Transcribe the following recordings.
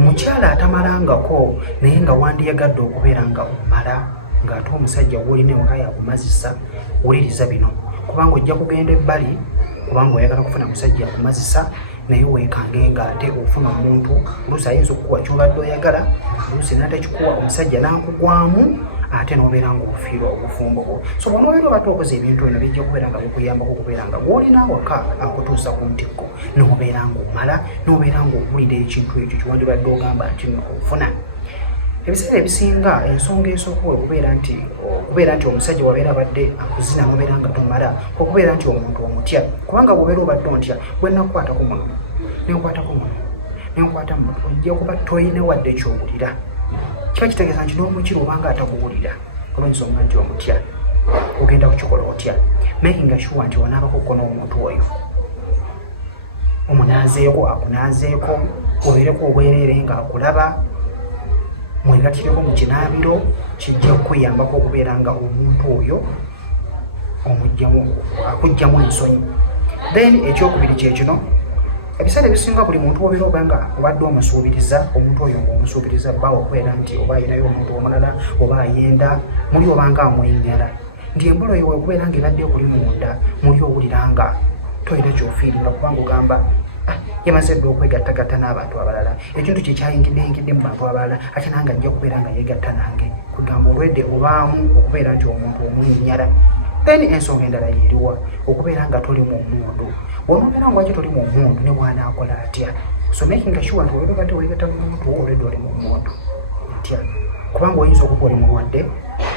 omukyala atamalangako naye nga wandiyagadde okubeera nga omala ng'ate omusajja gw'olina ewaka yakumazisa. Wuliriza bino kubanga ojja kugenda ebbali kubanga oyagala kufuna musajja akumazisa naye weekange ng'ate ofuna omuntu oluusi ayinza okukuwa ky'obadde oyagala oluusi n'atakikuwa omusajja n'akugwamu ate n'obeera ng'ofiirwa obufumbo bwo. So bw'onobeera obadde okoze ebintu bino bijja kubeera nga bikuyambako okubeera nga gw'olina awaka akutuusa ku ntikko n'obeera ng'omala n'obeera ng'owulira ekintu ekyo kiwandibadde ogamba nti ofuna. Ebiseera ebisinga ensonga esooka okubeera nti omusajja wabeera abadde akuzina n'obeera nga tomala okubeera nti omuntu omutya kubanga bw'obeera obadde ontya bwe nnakukwatako muno nenkwatako muno nenkwata muno ojja kuba toyina wadde ky'owulira. Kiba kitegeeza nti n'omukiri obanga atakuwulira olw'ensonga nti omutya ogenda kukikola otya. Making sure nti onaabakokko n'omuntu oyo omunaazeeko akunaazeeko obeereko obwereere ng'akulaba mwegatireko mu kinaabiro kijja kukuyambako okubeera nga omuntu oyo akuggyamu ensonyi. Then ekyokubiri kye kino ebiseera ebisinga buli muntu obeera oba nga obadde omusuubiriza omuntu oyo ng'omusuubiriza bba okubeera nti oba ayinayo omuntu omulala oba ayenda muli oba nga amwenyala nti embolo yo okubeera nga ebadde kuli munda muli owulira nga toyina ky'ofiirira kubanga ogamba yamaze dde okwegattagatta n'abantu abalala ekintu kye kyayingidde mu bantu abalala ate nange ajja kubeera nga yeegatta nange kugamba olwedde obaamu okubeera nti omuntu omwenyala. Then ensonga endala yeeriwa okubeera nga tolimu omundu bw'onobeera ngwaki tolimu omundu ne bwanaakola atya. So making sure nti olwedde obadde weegatta n'omuntu olwedde olimu omundu atya kubanga oyinza okuba oli mulwadde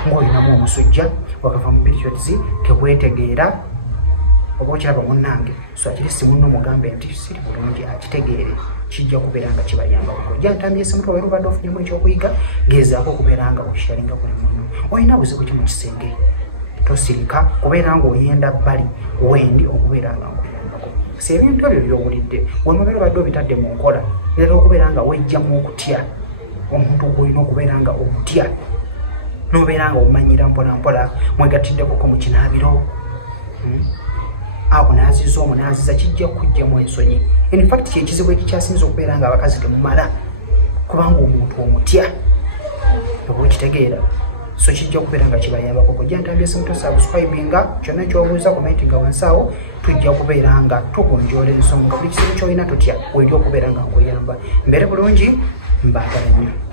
ng'olinamu omusujja wakava mu periods tebwetegeera oba okiraba munnange so akirisi munno mugambe nti siri bulungi akitegeere kijja kubeera nga kibayambako. Ojja ntambyese mutu obeera obadde ofunyemu ekyokuyiga gezaako okubeera nga okishalinga buli munno. Olina buzibu ki mu kisenge tosirika kubeera ng'oyenda bbali wendi okubeera nga nkuyambako. Si ebintu ebyo by'owulidde bw'onobeera obadde obitadde mu nkola era okubeera nga wejjamu okutya omuntu gw'olina okubeera nga omutya n'obeera nga omanyira mpolampola mwegattiddekoko mu kinaabiro akunaazizza omunaaziza kijja kuggyamu ensonyi. In fact kyekizibu ekikyasinza okubeera nga abakazi temumala kubanga omuntu omutya oba okitegeera so kijja kubeera nga kibayambako. Kojja ntambyese muto subscribinga kyonna ekyobuuza commentinga wansi awo tujja kubeera nga tugonjoola ensonga buli kizibu ky'olina totya weri okubeera nga nkuyamba. Mbeere bulungi mbaagala nnyo.